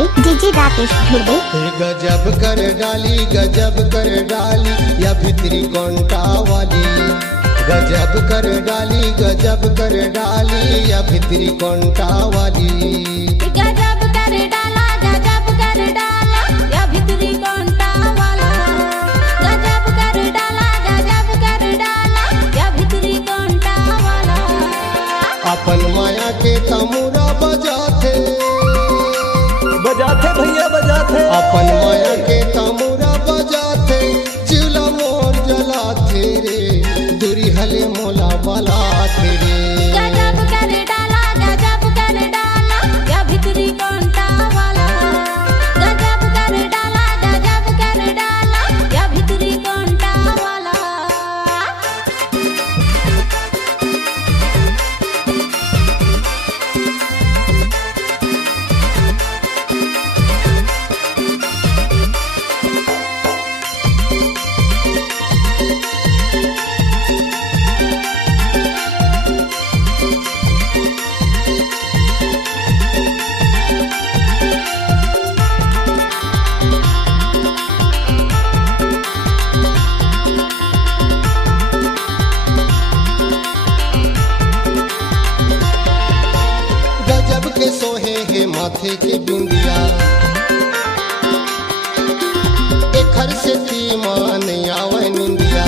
वाले डीजे राकेश ध्रुवे। गजब कर डाली या भितरी कोंटा वाली। गजब कर डाली या भितरी कोंटा वाली। गजब कर डाला या भितरी कोंटा वाला। गजब कर डाला या भितरी कोंटा वाला। अपन माया के तमुरा बजाते भैया बजाते। अपन माया के तमुरा बजाते चिला मोर जलाते रे दूरी हले मोला बलाते रे। गजब कर डाला या भितरी कोंटा वाला। गजब कर डाला या भितरी कोंटा वाला। गजब के सोहे है माथे के बिंदिया एखर से ती मान आवे निंदिया।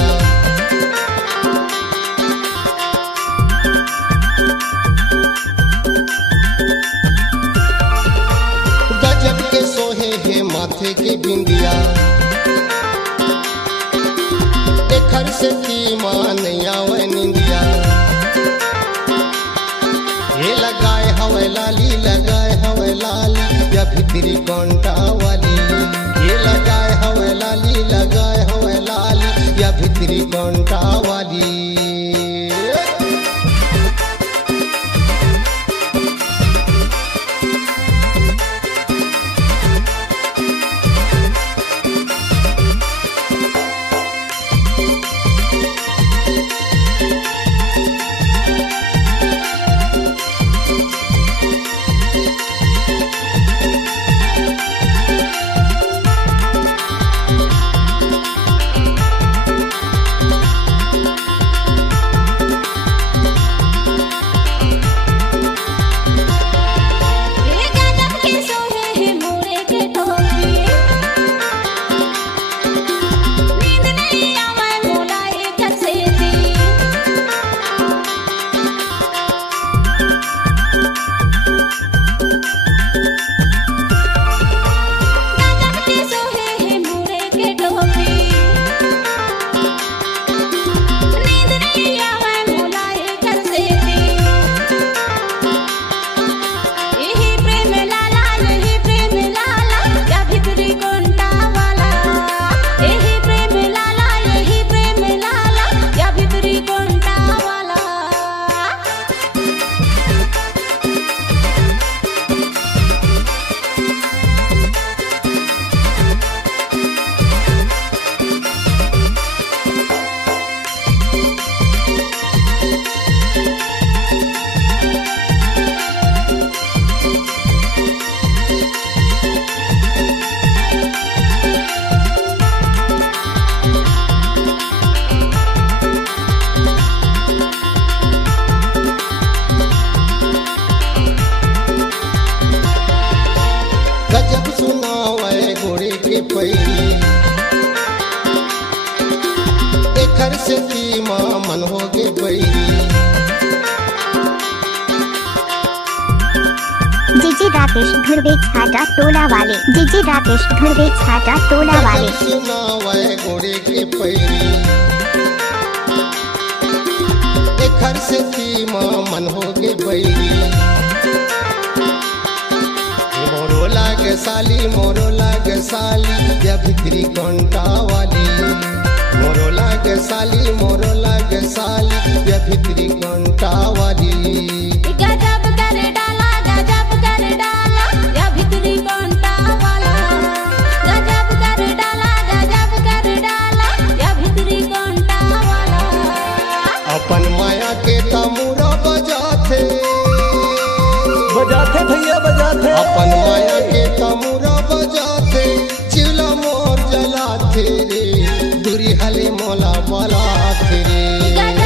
गजब के सोहे है माथे के बिंदिया एखर से ती मान आवे निंदिया। ये लगाए हवे लाली या भितरी कोंटा वाली। ये लगाए हवे लाली या भितरी कोंटा वाली। गजब के सोहे है मोरे के टोपी। नींद नहीं आवे मोला एकर से दी। गजब के सोहे है मोरे के टोपी। नींद नहीं आवे मोला एकर से दी। यही प्रेम लाला या भितरी कोंटा वाला। यही प्रेम लाला या भितरी कोंटा वाला। गजब सुनावे घोड़े के पैरी एखर से ती मन हो गे बैरी। डीजे राकेश ध्रुवे छाटा टोला वाले डीजे राकेश ध्रुवे छाटा टोला वाले। गजब सुनावे घोड़े के पैरी एखर से ती मन हो गे बैरी। मोरो लागे साली या भितरी कोंटा वाली। मोरो लागे साली या भितरी कोंटा वाली। गजब कर डाला या भितरी कोंटा वाला। गजब कर डाला या भितरी कोंटा वाला। अपन माया के तमुरा बजाते भैया बजाते। अपन माया के तमुरा मोला बलाथे रे।